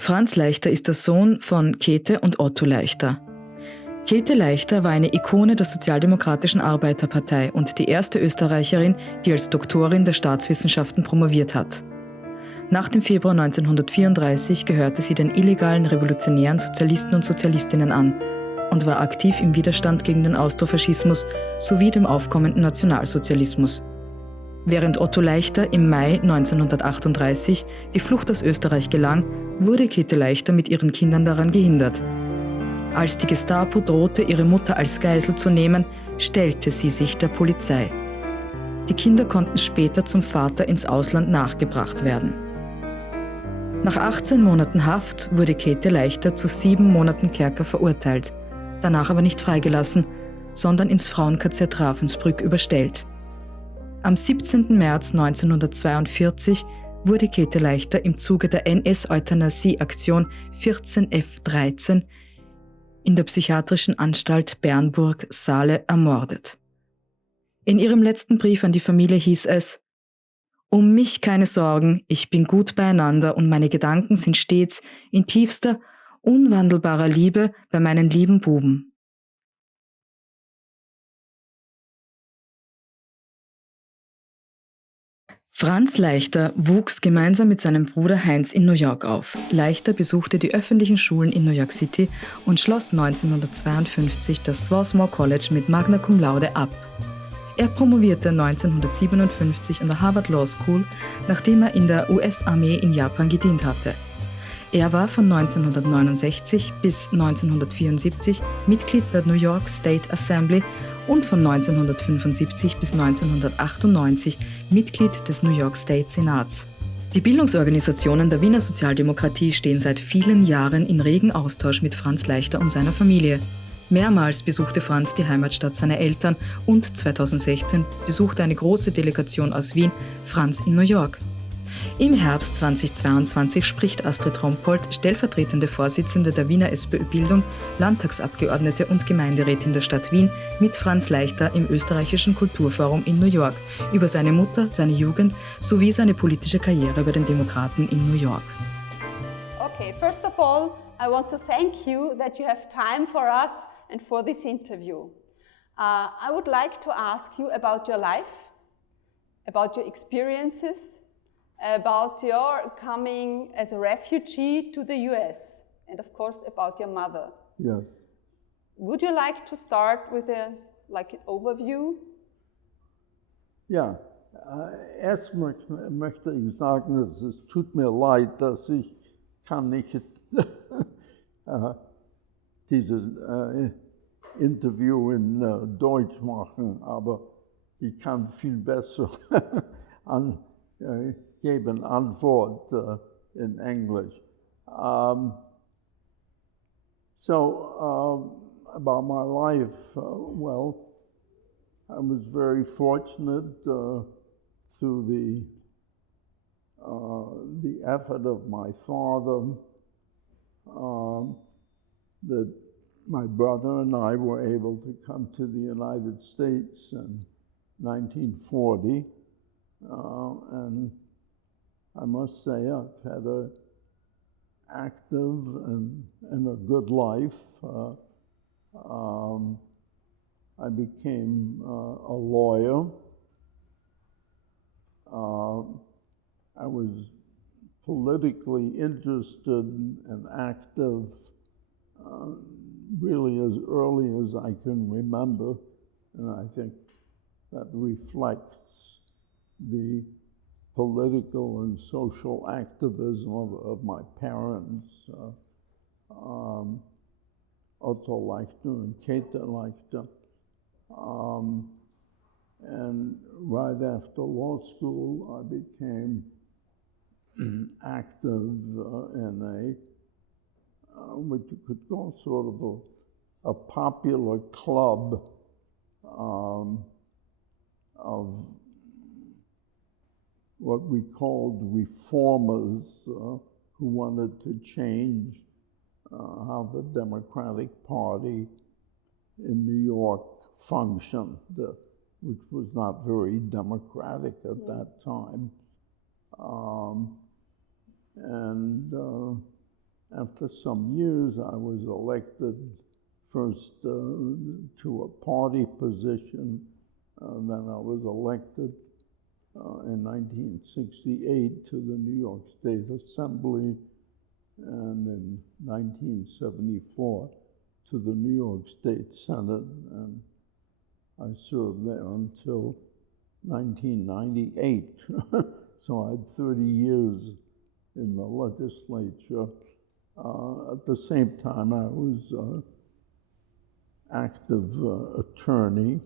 Franz Leichter ist der Sohn von Käthe und Otto Leichter. Käthe Leichter war eine Ikone der Sozialdemokratischen Arbeiterpartei und die erste Österreicherin, die als Doktorin der Staatswissenschaften promoviert hat. Nach dem Februar 1934 gehörte sie den illegalen Revolutionären Sozialisten und Sozialistinnen an und war aktiv im Widerstand gegen den Austrofaschismus sowie dem aufkommenden Nationalsozialismus. Während Otto Leichter im Mai 1938 die Flucht aus Österreich gelang, wurde Käthe Leichter mit ihren Kindern daran gehindert. Als die Gestapo drohte, ihre Mutter als Geisel zu nehmen, stellte sie sich der Polizei. Die Kinder konnten später zum Vater ins Ausland nachgebracht werden. Nach 18 Monaten Haft wurde Käthe Leichter zu 7 Monaten Kerker verurteilt, danach aber nicht freigelassen, sondern ins Frauen-KZ Ravensbrück überstellt. Am 17. März 1942 wurde Käthe Leichter im Zuge der NS-Euthanasie-Aktion 14F13 in der Psychiatrischen Anstalt Bernburg, Saale, ermordet. In ihrem letzten Brief an die Familie hieß es: Um mich keine Sorgen, ich bin gut beieinander und meine Gedanken sind stets in tiefster, unwandelbarer Liebe bei meinen lieben Buben. Franz Leichter wuchs gemeinsam mit seinem Bruder Heinz in New York auf. Leichter besuchte die öffentlichen Schulen in New York City und schloss 1952 das Swarthmore College mit Magna Cum Laude ab. Er promovierte 1957 an der Harvard Law School, nachdem er in der US-Armee in Japan gedient hatte. Er war von 1969 bis 1974 Mitglied der New York State Assembly und von 1975 bis 1998 Mitglied des New York State Senats. Die Bildungsorganisationen der Wiener Sozialdemokratie stehen seit vielen Jahren in regen Austausch mit Franz Leichter und seiner Familie. Mehrmals besuchte Franz die Heimatstadt seiner Eltern und 2016 besuchte eine große Delegation aus Wien Franz in New York. Im Herbst 2022 spricht Astrid Rompolt, stellvertretende Vorsitzende der Wiener SPÖ-Bildung, Landtagsabgeordnete und Gemeinderätin der Stadt Wien, mit Franz Leichter im österreichischen Kulturforum in New York über seine Mutter, seine Jugend sowie seine politische Karriere bei den Demokraten in New York. Okay, first of all, I want to thank you that you have time for us and for this interview. I would like to ask you about your life, about your experiences, about your coming as a refugee to the US, and of course about your mother. Yes. Would you like to start with an overview? Ja, erst möchte ich sagen, dass es tut mir leid, dass ich kann nicht dieses Interview in Deutsch machen, aber ich kann viel besser geben Antwort in English. About my life, well, I was very fortunate through the effort of my father that my brother and I were able to come to the United States in 1940, and I must say I've had an active and a good life. I became a lawyer. I was politically interested and active really as early as I can remember, and I think that reflects the political and social activism of my parents, Otto Leichter and Käthe Leichter. And right after law school, I became active in what you could call sort of a popular club of what we called reformers who wanted to change how the Democratic Party in New York functioned, which was not very democratic at that time. after some years, I was elected first to a party position. Then I was elected in 1968 to the New York State Assembly, and in 1974 to the New York State Senate, and I served there until 1998. So I had 30 years in the legislature. At the same time, I was active attorney.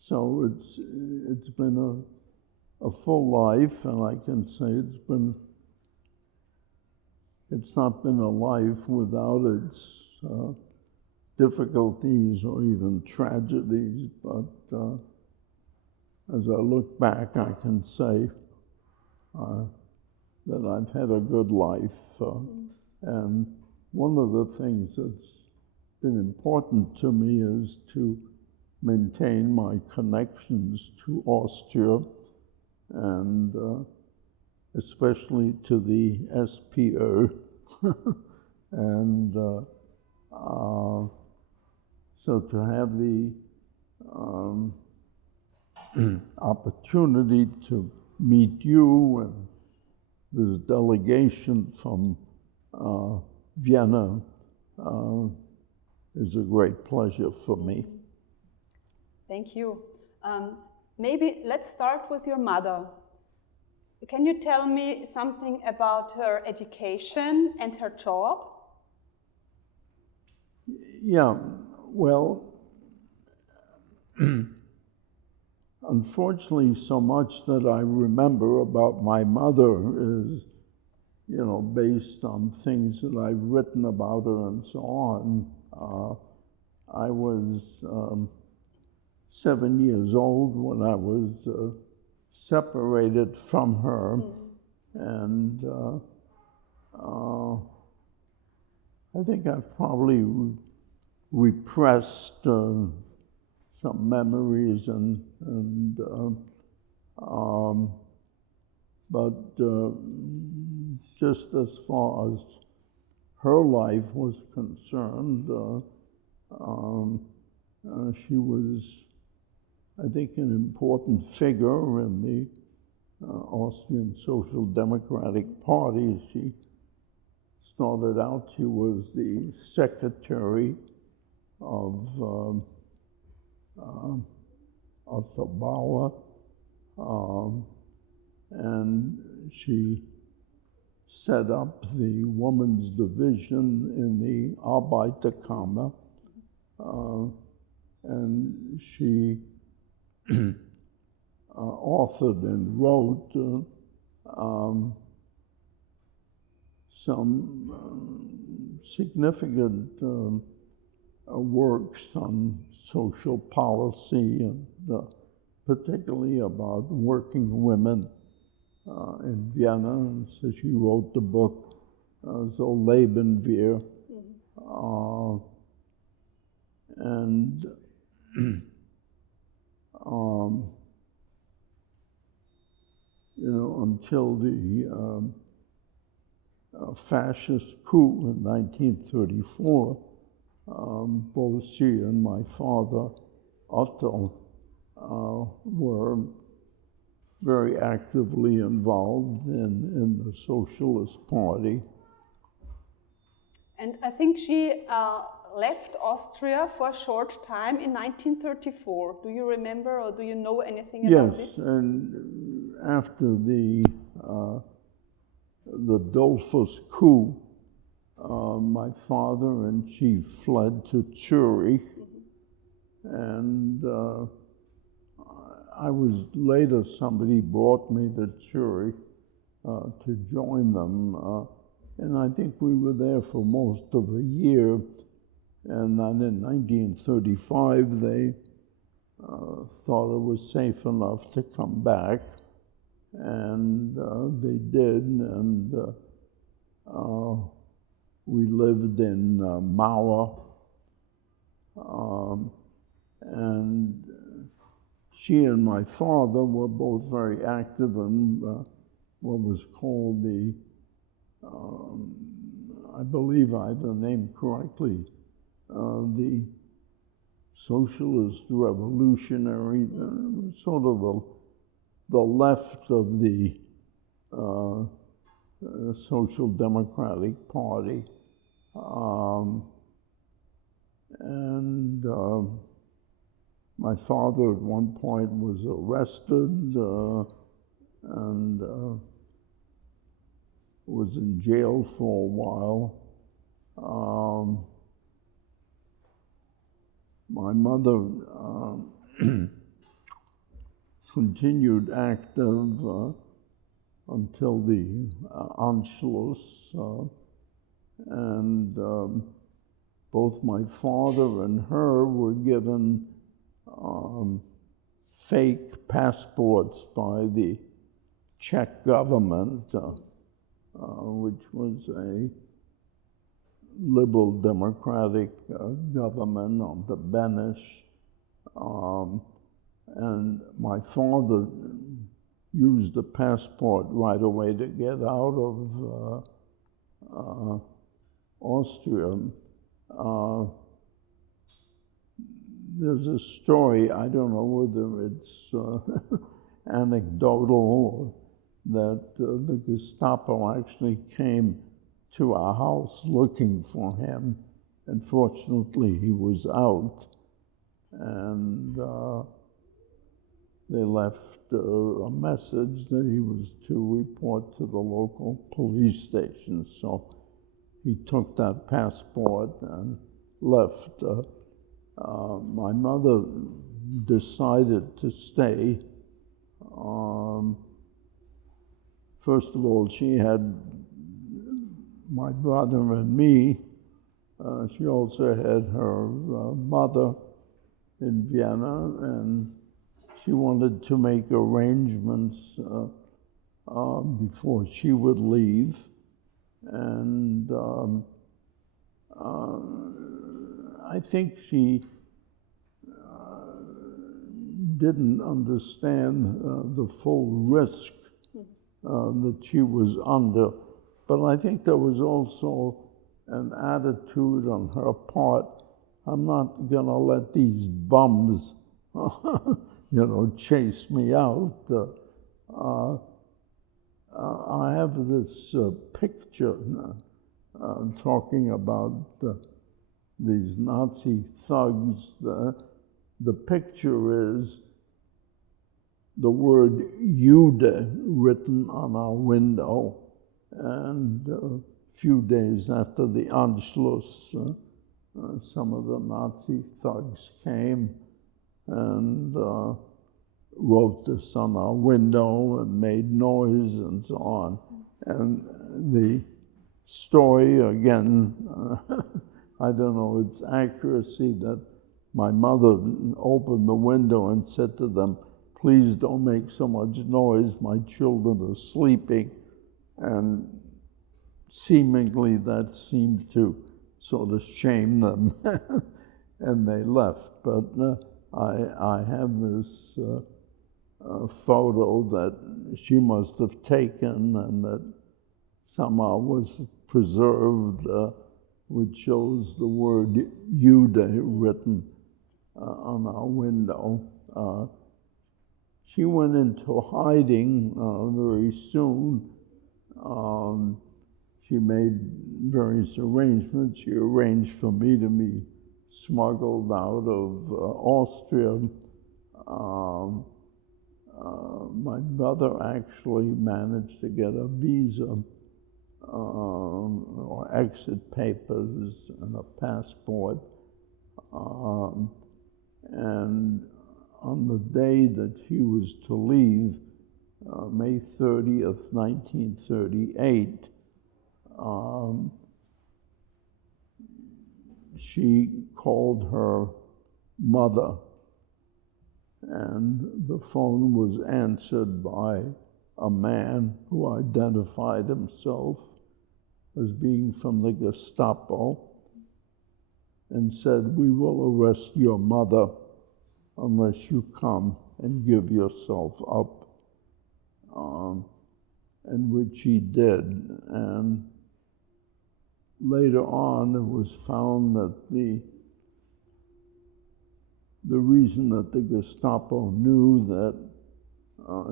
So it's been a full life, and I can say it's not been a life without its difficulties or even tragedies, but as I look back, I can say that I've had a good life. And one of the things that's been important to me is to maintain my connections to Austria, and especially to the SPO. And so to have the opportunity to meet you and this delegation from Vienna is a great pleasure for me. Thank you. Maybe let's start with your mother. Can you tell me something about her education and her job? Yeah, well, unfortunately, so much that I remember about my mother is, based on things that I've written about her and so on. I was 7 years old when I was separated from her, and I think I've probably repressed some memories but just as far as her life was concerned, she was, I think, an important figure in the Austrian Social Democratic Party. She started out, she was the secretary of Otto Bauer, and she set up the women's division in the Arbeiterkammer, and she authored and wrote some significant works on social policy, and particularly about working women in Vienna. And so she wrote the book So leben wir, and until the fascist coup in 1934, both she and my father, Otto, were very actively involved in the Socialist Party. And I think she left Austria for a short time in 1934. Do you remember, or do you know anything about this? Yes, and after the Dollfuss coup, my father and she fled to Zurich, and I was later, somebody brought me to Zurich to join them, and I think we were there for most of a year, and then in 1935 they thought it was safe enough to come back, and they did, and we lived in Mauer, and she and my father were both very active in what was called the, I believe I have the name correctly, the Socialist Revolutionary, sort of the left of the Social Democratic Party. My father at one point was arrested and was in jail for a while. My mother continued active until the Anschluss, and both my father and her were given fake passports by the Czech government, which was a liberal democratic government on the Beneš. And my father used the passport right away to get out of Austria. There's a story, I don't know whether it's anecdotal, that the Gestapo actually came to our house looking for him, and fortunately he was out, and they left a message that he was to report to the local police station. So he took that passport and left. My mother decided to stay. First of all, she had my brother and me. She also had her mother in Vienna, and she wanted to make arrangements before she would leave. And I think she didn't understand the full risk that she was under. But I think there was also an attitude on her part, I'm not gonna let these bums, chase me out. I have this picture talking about these Nazi thugs. The picture is the word Jude written on our window. And a few days after the Anschluss, some of the Nazi thugs came and wrote this on our window and made noise and so on. And the story, again, I don't know its accuracy, that my mother opened the window and said to them, please don't make so much noise, my children are sleeping. And seemingly that seemed to sort of shame them, and they left. But I have this photo that she must have taken and that somehow was preserved, which shows the word Jude written on our window. She went into hiding very soon. She made various arrangements. She arranged for me to be smuggled out of Austria. My brother actually managed to get a visa or exit papers and a passport. And on the day that he was to leave, May 30th, 1938, she called her mother, and the phone was answered by a man who identified himself as being from the Gestapo and said, we will arrest your mother unless you come and give yourself up. and which she did. And later on, it was found that the reason that the Gestapo knew that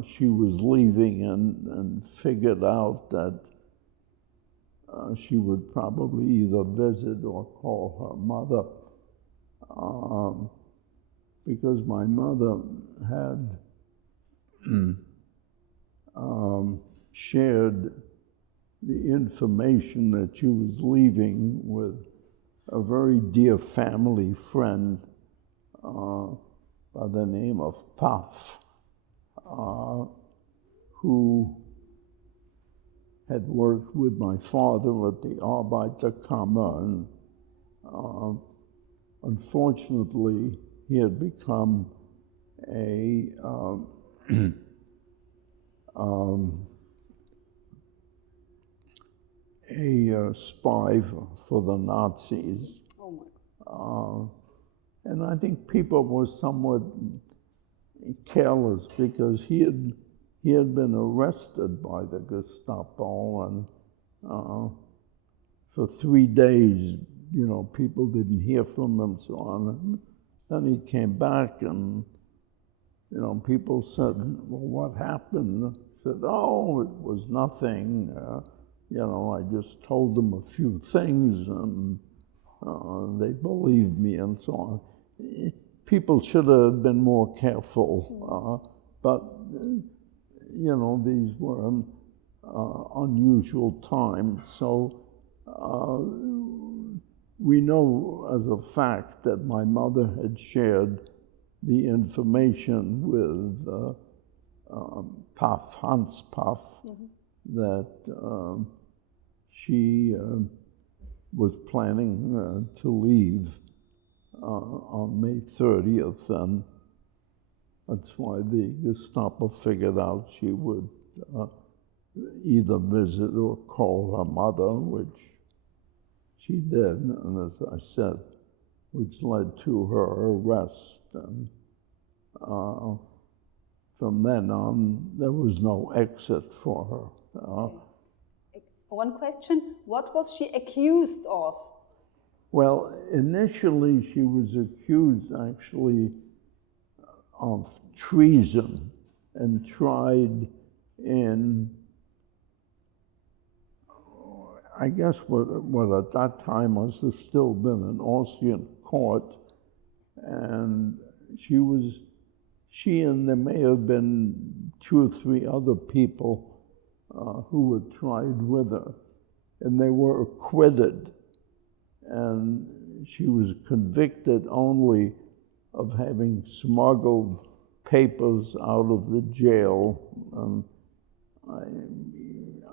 she was leaving and figured out that she would probably either visit or call her mother, because my mother had shared the information that she was leaving with a very dear family friend by the name of Puff, who had worked with my father at the Arbeiterpartei, and unfortunately, he had become a spy for the Nazis. Oh my God. And I think people were somewhat careless because he had been arrested by the Gestapo, and for 3 days, you know, people didn't hear from him, so on. And then he came back, and you know, people said, "Well, what happened?" He said, "Oh, it was nothing. You know, I just told them a few things, and they believed me," and so on. People should have been more careful, but you know, these were unusual times. So we know as a fact that my mother had shared the information with Puff, Hans Puff, that she was planning to leave on May 30th, and that's why the Gestapo figured out she would either visit or call her mother, which she did, and as I said, which led to her arrest. And from then on, there was no exit for her. One question, what was she accused of? Well, initially she was accused actually of treason and tried in, I guess what at that time must have still been an Austrian court, and she and there may have been 2 or 3 other people who were tried with her, and they were acquitted, and she was convicted only of having smuggled papers out of the jail, and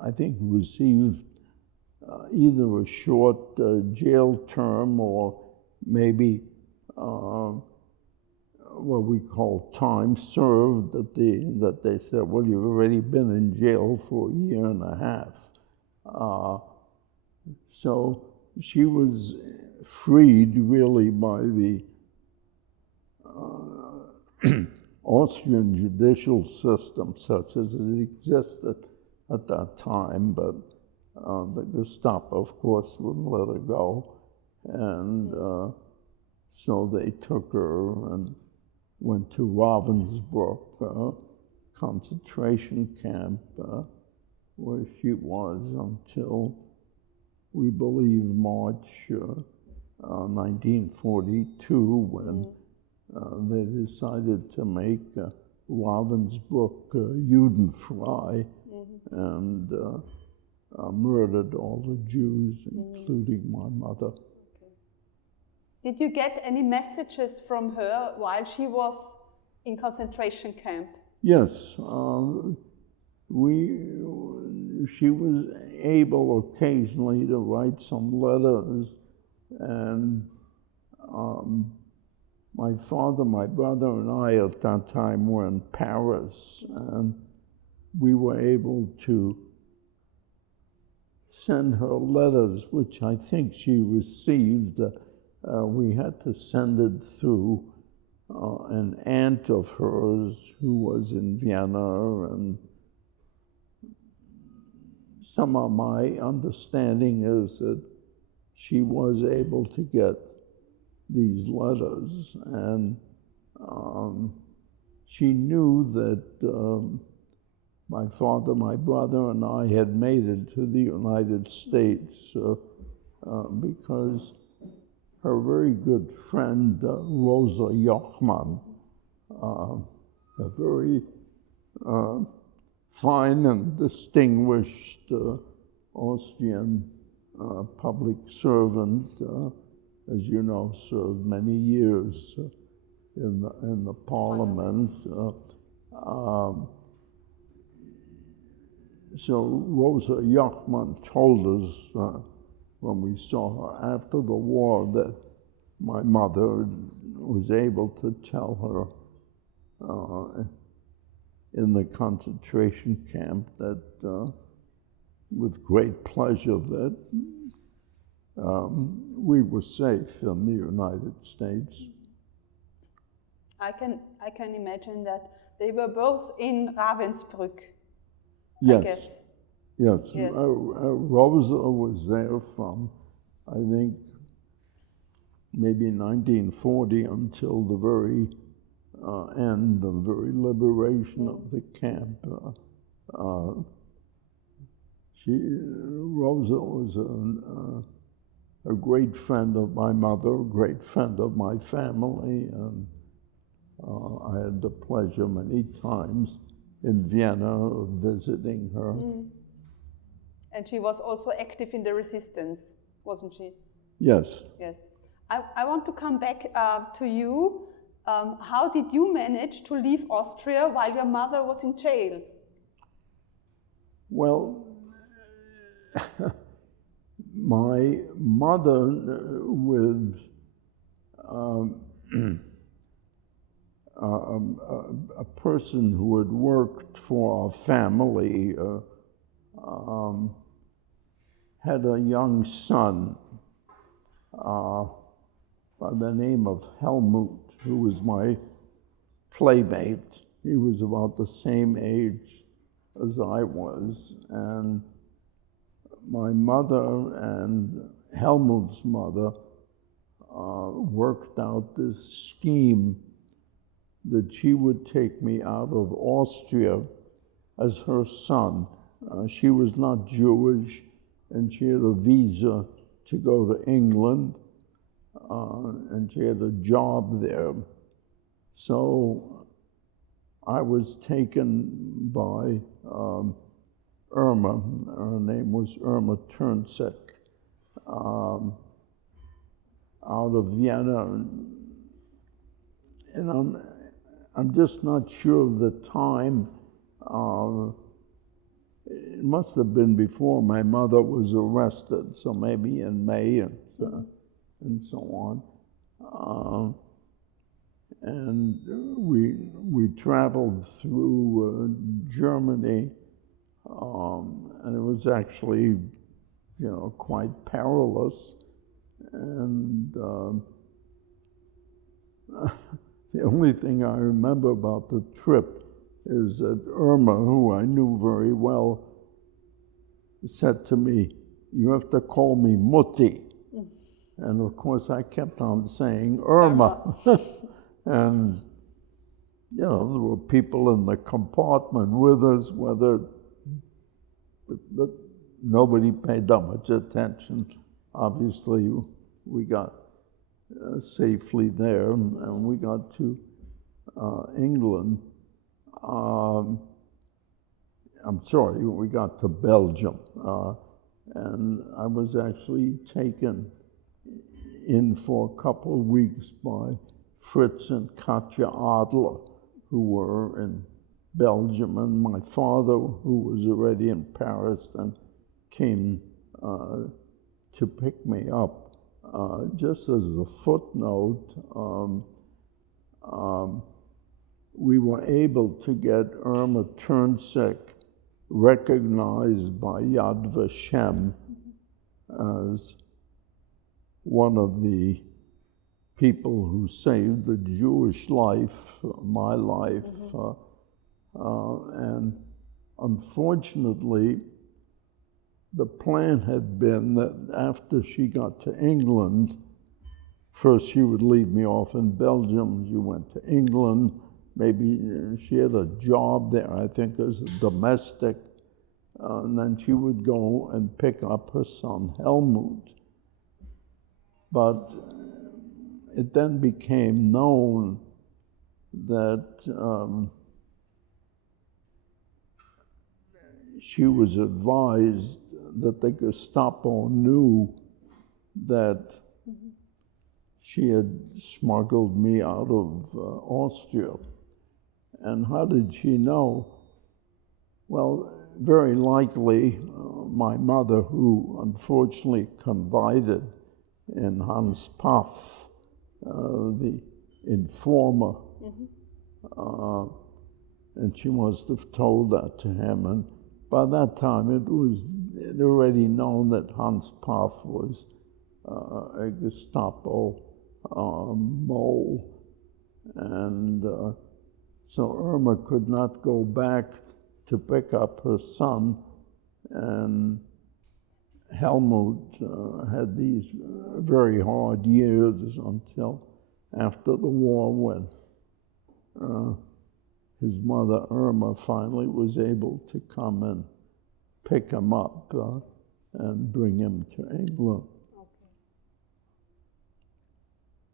I think received either a short jail term or maybe what we call time served, that they said, well, you've already been in jail for 1.5 years. So she was freed really by the Austrian judicial system, such as it existed at that time, but the Gestapo, of course, wouldn't let her go, and so they took her and went to Ravensbrück concentration camp, where she was until, we believe, March 1942, when they decided to make Ravensbrück Judenfrei, and murdered all the Jews, including my mother. Did you get any messages from her while she was in concentration camp? Yes, she was able occasionally to write some letters, and my father, my brother, and I at that time were in Paris, and we were able to send her letters, which I think she received. We had to send it through an aunt of hers who was in Vienna, and some of my understanding is that she was able to get these letters, and she knew that my father, my brother, and I had made it to the United States because her very good friend, Rosa Jochmann, a very fine and distinguished Austrian public servant, as you know, served many years in the parliament. So Rosa Jochmann told us when we saw her after the war that my mother was able to tell her in the concentration camp that with great pleasure that we were safe in the United States. I can imagine that they were both in Ravensbrück. Yes. I guess. Yes. Yes. Rosa was there from, I think, maybe 1940 until the very end, the very liberation of the camp. Rosa was a great friend of my mother, a great friend of my family, and I had the pleasure many times in Vienna of visiting her. Mm. And she was also active in the resistance, wasn't she? Yes. Yes. I want to come back to you. How did you manage to leave Austria while your mother was in jail? Well, my mother, with a person who had worked for our family, had a young son by the name of Helmut, who was my playmate. He was about the same age as I was, and my mother and Helmut's mother worked out this scheme that she would take me out of Austria as her son. She was not Jewish, and she had a visa to go to England, and she had a job there. So I was taken by Irma, her name was Irma Turnzek, out of Vienna. And I'm just not sure of the time. It must have been before my mother was arrested, so maybe in May and so on. And we traveled through Germany, and it was actually, quite perilous. And the only thing I remember about the trip is that Irma, who I knew very well, said to me, "You have to call me Mutti." And of course I kept on saying Irma. And, there were people in the compartment with us, but nobody paid that much attention. Obviously, we got safely there, and we got to England. I'm sorry, we got to Belgium, and I was actually taken in for a couple of weeks by Fritz and Katja Adler, who were in Belgium, and my father, who was already in Paris, and came to pick me up. Just as a footnote, we were able to get Irma Turnzek recognized by Yad Vashem as one of the people who saved the Jewish life, my life. And unfortunately, the plan had been that after she got to England, first she would leave me off in Belgium. She went to England. Maybe she had a job there, I think, as a domestic. And then she would go and pick up her son, Helmut. But it then became known that she was advised that the Gestapo knew that she had smuggled me out of Austria. And how did she know? Well, very likely my mother, who unfortunately confided in Hans Paff, the informer, and she must have told that to him. And by that time, it was already known that Hans Paff was a Gestapo mole, and so Irma could not go back to pick up her son, and Helmut had these very hard years until after the war, when his mother Irma finally was able to come and pick him up and bring him to England.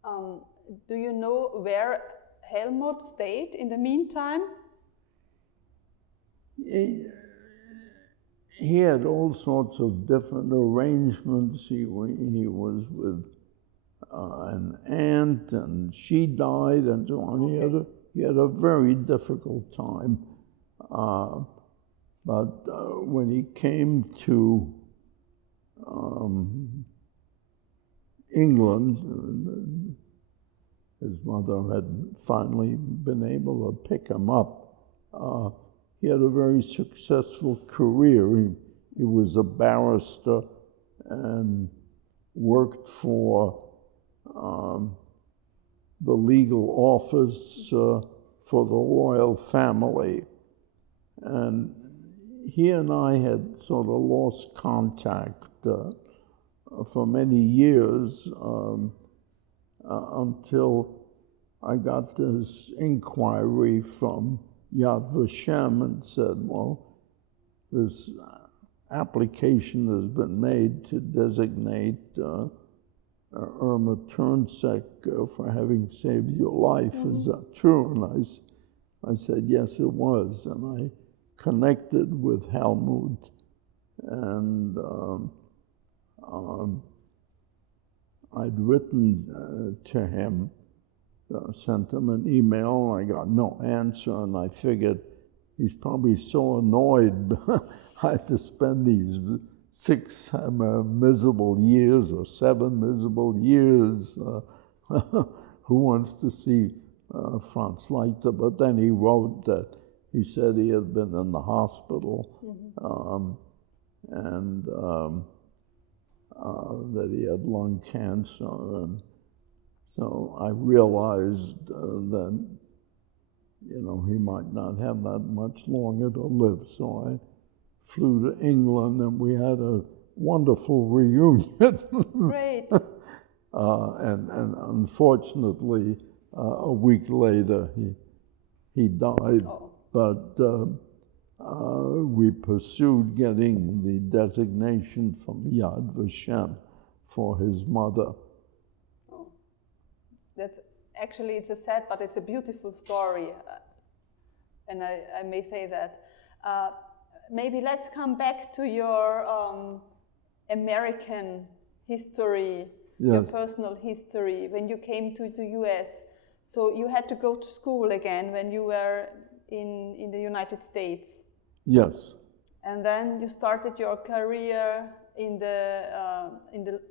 Okay. Do you know where Helmut stayed in the meantime? He had all sorts of different arrangements. He was with an aunt, and she died, and so on. Okay. He had a very difficult time. But when he came to England, his mother had finally been able to pick him up. He had a very successful career. He was a barrister and worked for the legal office for the royal family. And he and I had sort of lost contact for many years until I got this inquiry from Yad Vashem and said, well, this application has been made to designate Irma Turnsek for having saved your life. Is that true? And I said, yes, it was. And I connected with Helmut, and I'd written to him, sent him an email, and I got no answer, and I figured he's probably so annoyed I had to spend these 6 miserable years or 7 miserable years. Who wants to see Franz Leichter? But then he wrote that he said he had been in the hospital, and that he had lung cancer. And so I realized that, you know, he might not have that much longer to live. So I flew to England, and we had a wonderful reunion. Great. And unfortunately, a week later, he died. Oh. But we pursued getting the designation from Yad Vashem for his mother. Oh. That's actually, it's a sad, but it's a beautiful story. And I may say that. Maybe let's come back to your American history, yes. Your personal history, when you came to the US. So you had to go to school again when you were in the United States. Yes. And then you started your career in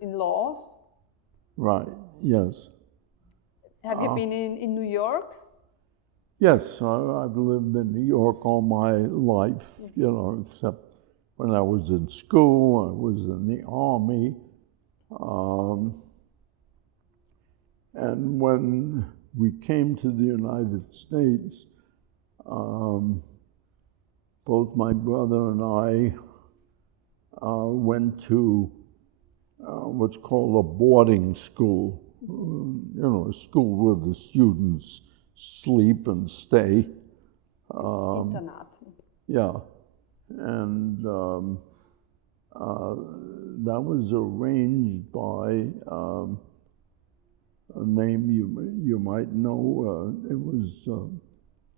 laws. Right. Yes. Have you been in New York? Yes, I've lived in New York all my life, you know, except when I was in school, I was in the Army. And when we came to the United States, both my brother and I went to what's called a boarding school, a school where the students sleep and stay. Internat. Yeah, and that was arranged by a name you might know. It was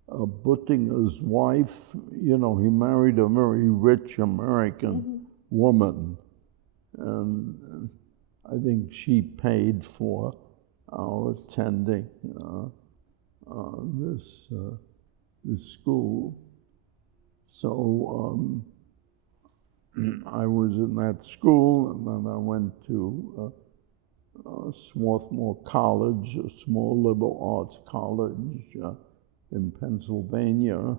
Buttinger's wife. He married a very rich American woman, and I think she paid for our attending this school. So I was in that school, and then I went to Swarthmore College, a small liberal arts college in Pennsylvania,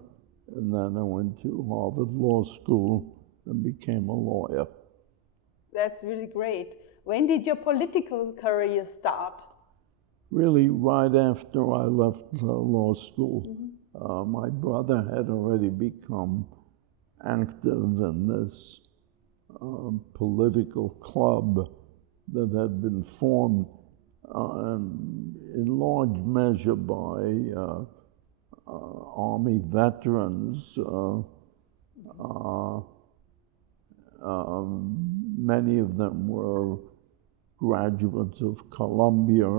and then I went to Harvard Law School and became a lawyer. That's really great. When did your political career start? Really, right after I left law school. My brother had already become active in this political club that had been formed in large measure by Army veterans. Many of them were graduates of Columbia,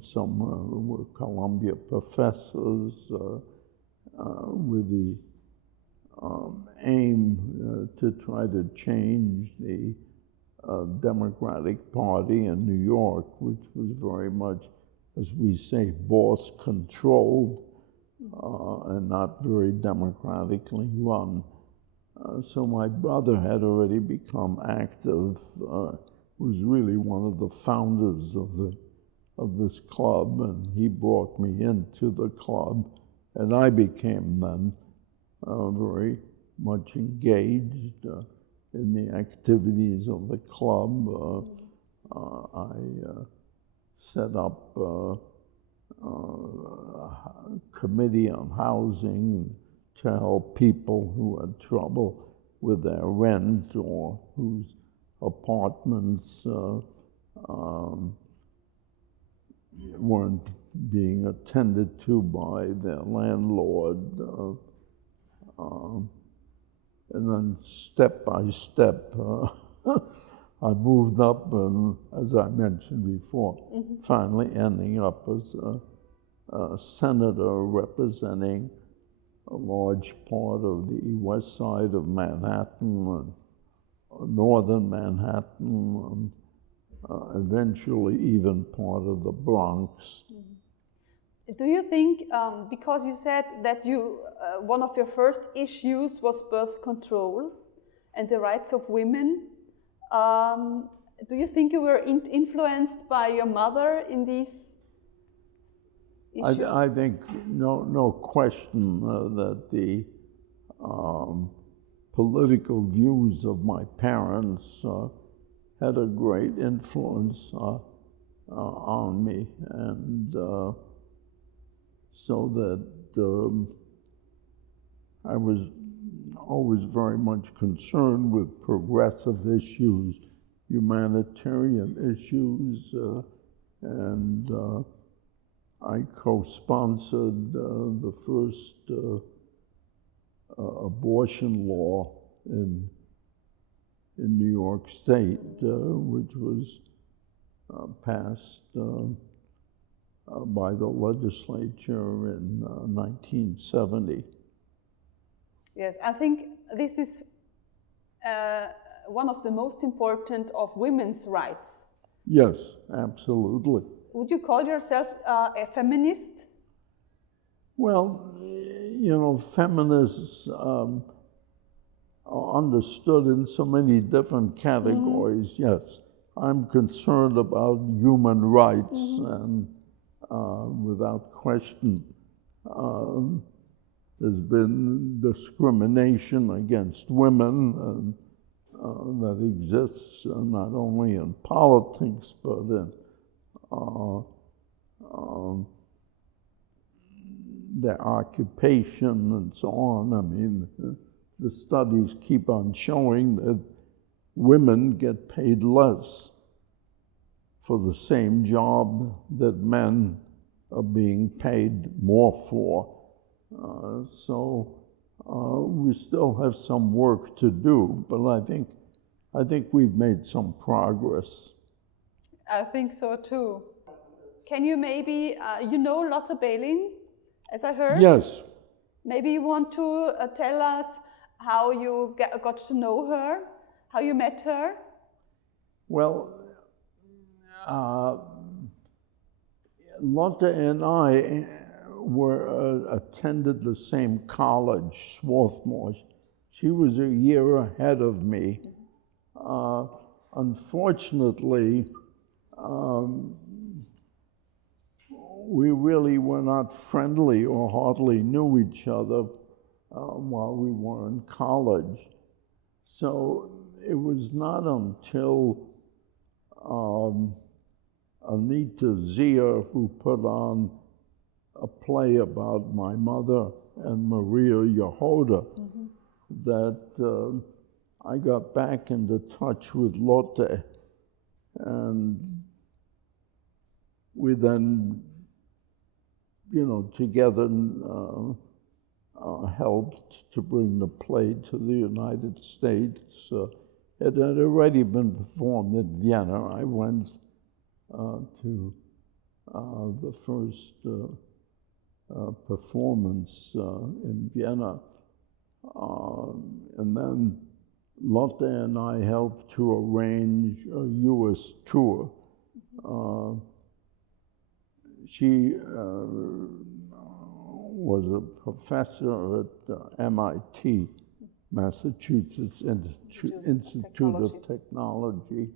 some were Columbia professors, with the aim to try to change the Democratic Party in New York, which was very much, as we say, boss-controlled and not very democratically run. So my brother had already become active, was really one of the founders of this club, and he brought me into the club, and I became then very much engaged in the activities of the club. I set up a committee on housing to help people who had trouble with their rent or whose apartments weren't being attended to by their landlord. And then step by step, I moved up, and as I mentioned before, finally ending up as a senator representing a large part of the west side of Manhattan, and northern Manhattan, and eventually even part of the Bronx. Do you think, because you said that one of your first issues was birth control and the rights of women, do you think you were influenced by your mother in these issues? I think no question that the political views of my parents had a great influence on me, and so that I was always very much concerned with progressive issues, humanitarian issues, and I co-sponsored the first abortion law in New York State, which was passed by the legislature in 1970. Yes, I think this is one of the most important of women's rights. Yes, absolutely. Would you call yourself a feminist? Well, feminists are understood in so many different categories. Yes, I'm concerned about human rights, and without question, there's been discrimination against women, and that exists not only in politics, but in their occupation and so on. I mean, the studies keep on showing that women get paid less for the same job that men are being paid more for. So we still have some work to do, but I think we've made some progress. I think so too. Can you maybe, you know Lotte Behling, as I heard? Yes. Maybe you want to tell us how you got to know her, how you met her? Well, Lotte and I attended the same college, Swarthmore. She was a year ahead of me. Unfortunately, we really were not friendly or hardly knew each other while we were in college. So it was not until Anita Zia, who put on a play about my mother and Maria Yehoda, that I got back into touch with Lotte, and we then, together helped to bring the play to the United States. It had already been performed in Vienna. I went to the first performance in Vienna. And then Lotte and I helped to arrange a US tour. She was a professor at MIT, Massachusetts Institute of Technology,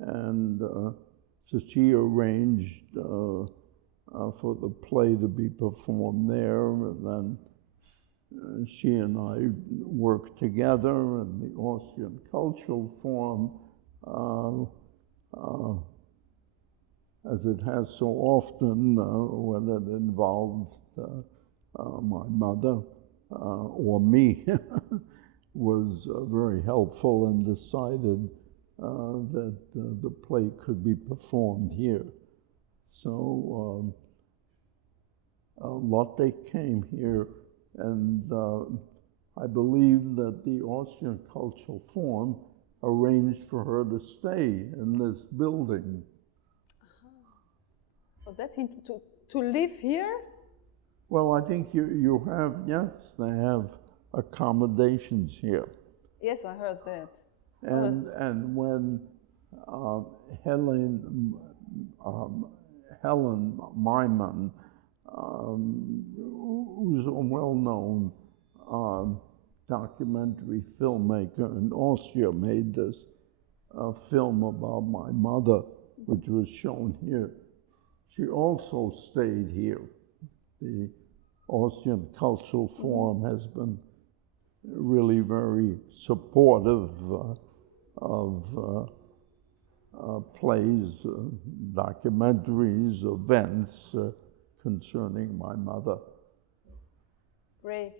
and so she arranged for the play to be performed there, and then she and I worked together in the Austrian Cultural Forum, as it has so often when it involved my mother or me, was very helpful and decided that the play could be performed here. So Lotte came here, and I believe that the Austrian Cultural Forum arranged for her to stay in this building. Well, that's to live here? Well, I think you have, yes, they have accommodations here. Yes, I heard that. And when Helen Myman, who's a well-known documentary filmmaker in Austria, made this film about my mother, which was shown here, she also stayed here. The Austrian Cultural Forum has been really very supportive of plays, documentaries, events concerning my mother. Great.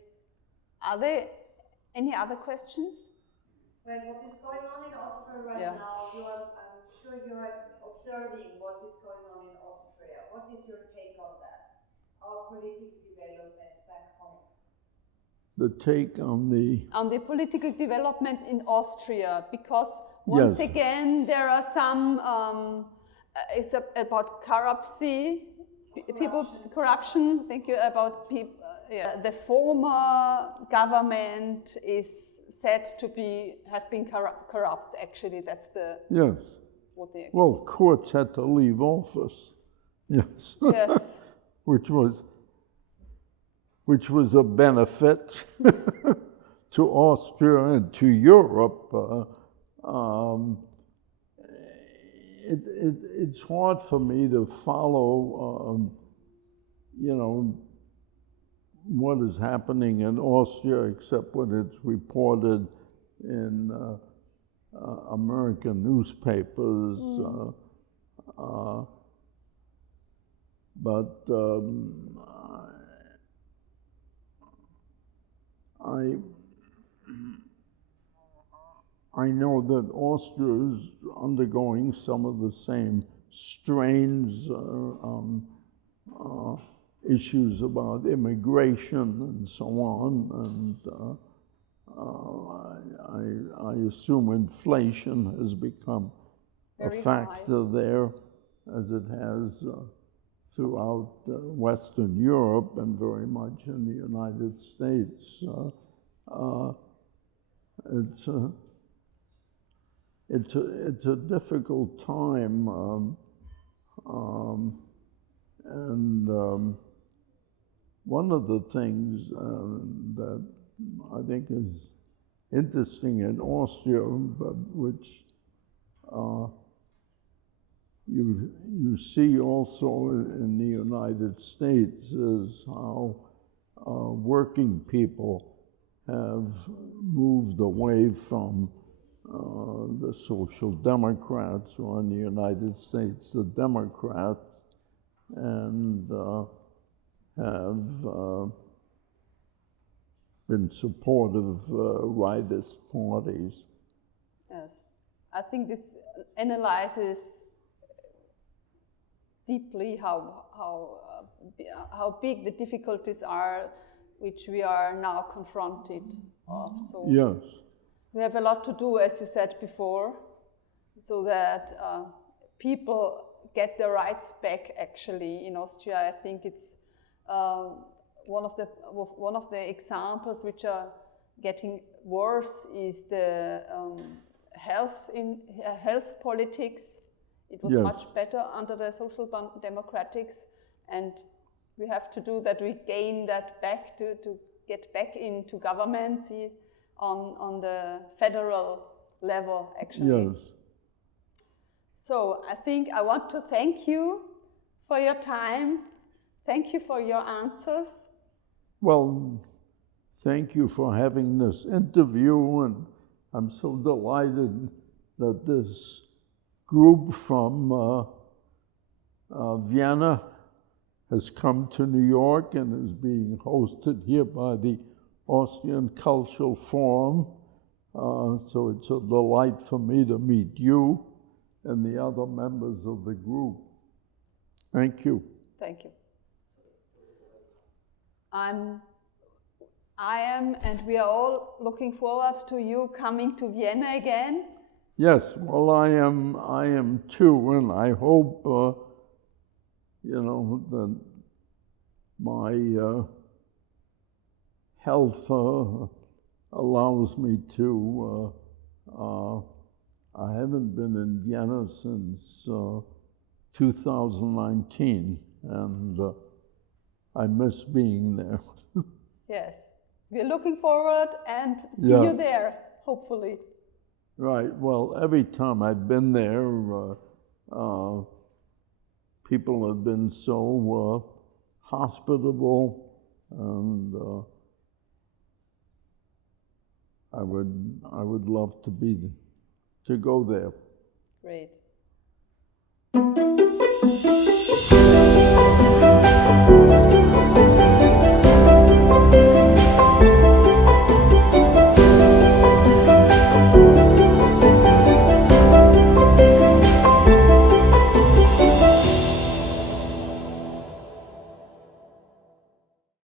Are there any other questions? Well, what is going on in Austria right now? I'm sure you are observing what is going on in Austria. What is your take on that? Our political developments back home. The take on the political development in Austria, because once again there are some it's about corruption. Thank you. About people. The former government is said to have been corrupt. Actually, that's the what they. Well, courts had to leave office. Yes. Yes. which was a benefit to Austria and to Europe. It's hard for me to follow, what is happening in Austria, except when it's reported in American newspapers. But I know that Austria is undergoing some of the same strains, issues about immigration and so on, and I assume inflation has become Very a factor there, as it has throughout Western Europe and very much in the United States. It's a difficult time, and one of the things that I think is interesting in Austria, but which you see also in the United States, is how working people have moved away from the Social Democrats, or in the United States, the Democrats, and have been supportive rightist parties. Yes, I think this analyzes deeply how big the difficulties are which we are now confronted of. So yes. We have a lot to do, as you said before, so that people get their rights back. Actually, in Austria, I think it's one of the examples which are getting worse is the health politics. It was yes. much better under the Social Democrats, and we have to do that. We gain that back to get back into government on the federal level, actually. Yes. So I think I want to thank you for your time. Thank you for your answers. Well, thank you for having this interview, and I'm so delighted that this group from Vienna has come to New York and is being hosted here by the Austrian Cultural Forum. So it's a delight for me to meet you and the other members of the group. Thank you. Thank you. I am, and we are all looking forward to you coming to Vienna again. Yes, well, I am too, and I hope, that my health allows me to. I haven't been in Vienna since 2019, and I miss being there. Yes, we're looking forward and see you there, hopefully. Right, well, every time I've been there, people have been so hospitable, and I would love to go there. Great.